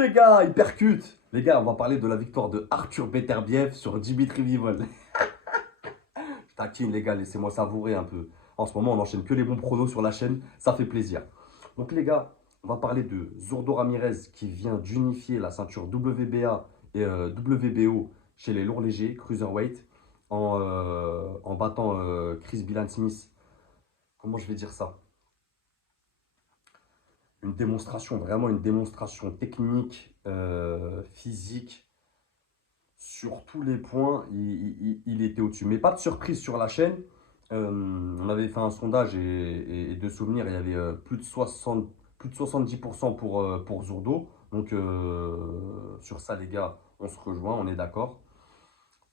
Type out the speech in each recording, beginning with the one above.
les gars, il percute. Les gars, on va parler de la victoire de Arthur Beterbiev sur Dimitri Bivol. Je taquine les gars, laissez-moi savourer un peu. En ce moment, on enchaîne que les bons pronos sur la chaîne, ça fait plaisir. Donc les gars, on va parler de Zurdo Ramirez qui vient d'unifier la ceinture WBA et WBO chez les lourds légers, cruiserweight, en battant Chris Billan Smith. Comment je vais dire ça? Une démonstration, vraiment une démonstration technique, physique, sur tous les points, il était au-dessus. Mais pas de surprise sur la chaîne. On avait fait un sondage et de souvenirs, il y avait plus de 70% pour Zurdo. Donc sur ça, les gars, on se rejoint, on est d'accord.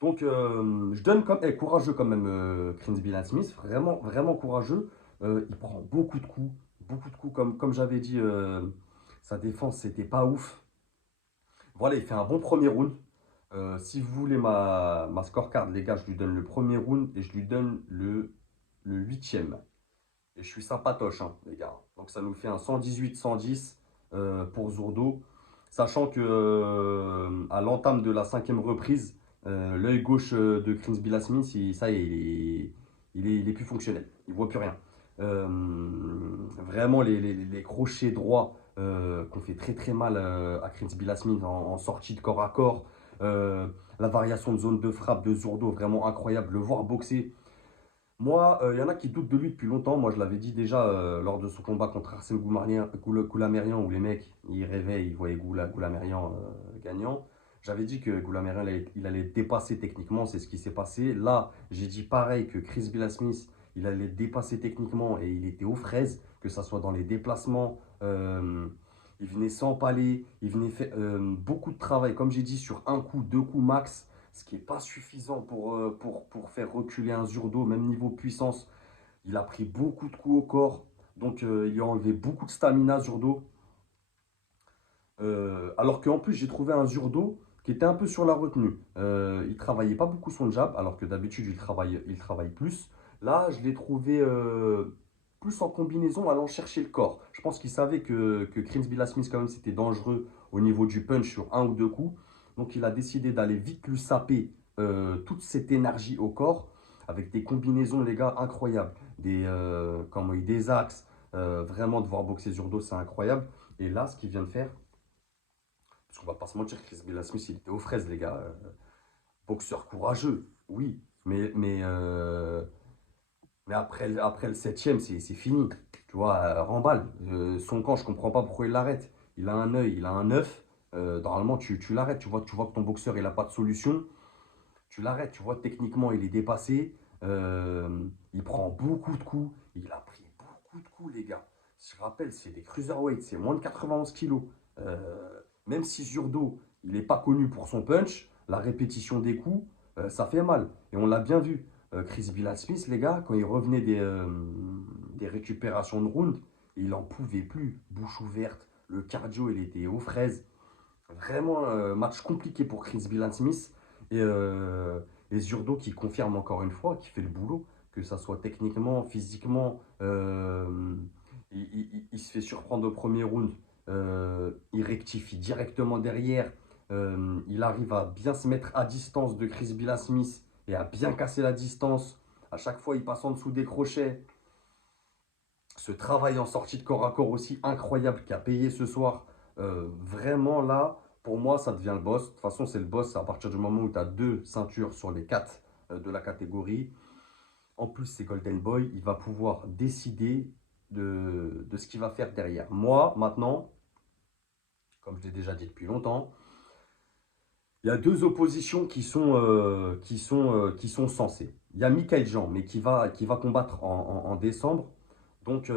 Donc je donne comme courageux quand même Chris Billan Smith, vraiment, vraiment courageux. Il prend beaucoup de coups comme j'avais dit, sa défense, c'était pas ouf. Voilà, il fait un bon premier round. Si vous voulez ma scorecard, les gars, je lui donne le premier round et je lui donne le huitième. Et je suis sympatoche, hein, les gars. Donc ça nous fait un 118-110 pour Zurdo. Sachant que à l'entame de la cinquième reprise, l'œil gauche de Chris Billasmith, il est plus fonctionnel. Il ne voit plus rien. Euh, Vraiment, les crochets droits qu'on fait très très mal à Chris Billasmith en sortie de corps à corps. Euh, la variation de zone de frappe de Zurdo, vraiment incroyable. Le voir boxer. Moi, il y en a qui doutent de lui depuis longtemps. Moi, je l'avais dit déjà lors de son combat contre Arsène Goulamirian, où les mecs, ils rêvaient, ils voyaient Goulamirian gagnant. J'avais dit que Goulamirian, il allait dépasser techniquement, c'est ce qui s'est passé. Là, j'ai dit pareil que Chris Billasmith, il allait dépasser techniquement et il était aux fraises, que ce soit dans les déplacements. Il venait s'empaler, il venait faire beaucoup de travail, comme j'ai dit, sur un coup, deux coups max, ce qui n'est pas suffisant pour faire reculer un Zurdo, même niveau puissance. Il a pris beaucoup de coups au corps, donc il lui a enlevé beaucoup de stamina, Zurdo. Alors qu'en plus, j'ai trouvé un Zurdo qui était un peu sur la retenue. Il travaillait pas beaucoup son jab, alors que d'habitude, il travaille plus. Là, je l'ai trouvé plus en combinaison, allant chercher le corps. Je pense qu'il savait que Chris Billasmith, quand même, c'était dangereux au niveau du punch sur un ou deux coups. Donc, il a décidé d'aller vite lui saper toute cette énergie au corps, avec des combinaisons, les gars, incroyables. Des axes. Vraiment, de voir boxer Zurdo, c'est incroyable. Et là, ce qu'il vient de faire, parce qu'on va pas se mentir, Chris Smith, il était aux fraises, les gars. Boxeur courageux, oui. Mais après le septième, c'est fini. Tu vois, remballe. Son camp, je comprends pas pourquoi il l'arrête. Il a un œil, il a un œuf. Normalement, tu l'arrêtes. Tu vois que ton boxeur, il n'a pas de solution. Tu l'arrêtes. Tu vois, techniquement, il est dépassé. Il prend beaucoup de coups. Il a pris beaucoup de coups, les gars. Je rappelle, c'est des cruiserweights, c'est moins de 91 kilos. Même si Zurdo, il n'est pas connu pour son punch, la répétition des coups, ça fait mal. Et on l'a bien vu. Chris Billasmith, les gars, quand il revenait des récupérations de rounds, il n'en pouvait plus. Bouche ouverte, le cardio, il était aux fraises. Vraiment, match compliqué pour Chris Billasmith. Et, Zurdo qui confirme encore une fois, qui fait le boulot, que ça soit techniquement, physiquement. Il se fait surprendre au premier round. Il rectifie directement derrière. Il arrive à bien se mettre à distance de Chris Billasmith et à bien casser la distance. À chaque fois, il passe en dessous des crochets. Ce travail en sortie de corps à corps aussi incroyable qui a payé ce soir. Vraiment là, pour moi, ça devient le boss. De toute façon, c'est le boss à partir du moment où tu as deux ceintures sur les quatre de la catégorie. En plus, c'est Golden Boy. Il va pouvoir décider de ce qu'il va faire derrière. Moi, maintenant, comme je l'ai déjà dit depuis longtemps, il y a deux oppositions qui sont sensées. Il y a Michael Jean, mais qui va combattre en décembre. Donc,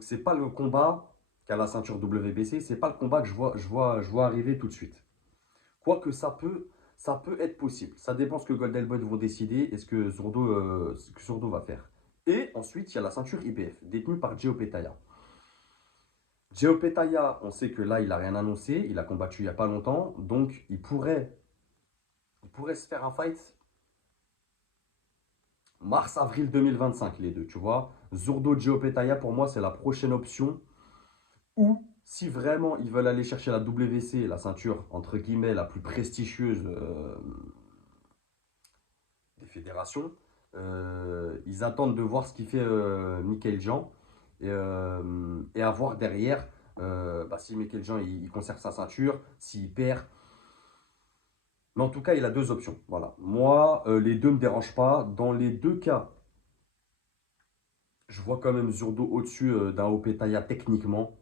c'est pas le combat qu'a la ceinture WBC, c'est pas le combat que je vois arriver tout de suite. Quoique ça peut être possible. Ça dépend ce que Golden Boy vont décider et ce que Zurdo va faire. Et ensuite, il y a la ceinture IBF, détenue par Gio Petaya. Gio Petaya, on sait que là, il n'a rien annoncé. Il a combattu il n'y a pas longtemps. Donc, il pourrait se faire un fight mars-avril 2025, les deux, tu vois. Zurdo Gio Petaya, pour moi, c'est la prochaine option. Ou Si vraiment ils veulent aller chercher la WC, la ceinture, entre guillemets, la plus prestigieuse des fédérations, ils attendent de voir ce qu'il fait Michael Jean et à voir derrière si Michael Jean il conserve sa ceinture, s'il perd. Mais en tout cas, il a deux options. Voilà. Moi, les deux ne me dérangent pas. Dans les deux cas, je vois quand même Zurdo au-dessus d'un Opetaya techniquement.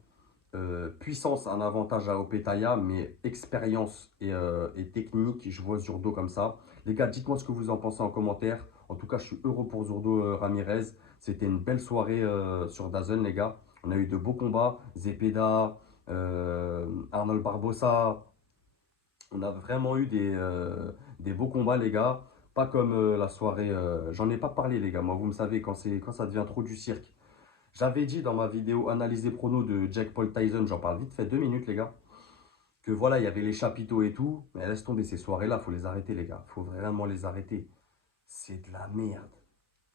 Puissance, un avantage à Opetaya, mais expérience et technique, je vois Zurdo comme ça. Les gars, dites-moi ce que vous en pensez en commentaire. En tout cas, je suis heureux pour Zurdo Ramirez. C'était une belle soirée sur DAZN, les gars. On a eu de beaux combats. Zepeda, Arnold Barbosa. On a vraiment eu des beaux combats, les gars. Pas comme la soirée. J'en ai pas parlé, les gars. Moi, vous me savez, quand ça devient trop du cirque. J'avais dit dans ma vidéo analyse des pronos de Jack Paul Tyson, j'en parle vite fait 2 minutes, les gars, que voilà, il y avait les chapiteaux et tout. Mais laisse tomber ces soirées-là, faut les arrêter, les gars. Faut vraiment les arrêter. C'est de la merde.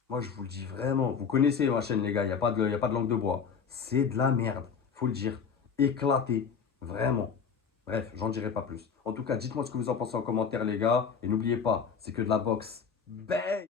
Moi, je vous le dis vraiment. Vous connaissez ma chaîne, les gars. Y a pas de langue de bois. C'est de la merde. Faut le dire. Éclaté. Vraiment. Bref, j'en dirai pas plus. En tout cas, dites-moi ce que vous en pensez en commentaire, les gars. Et n'oubliez pas, c'est que de la boxe. Bang!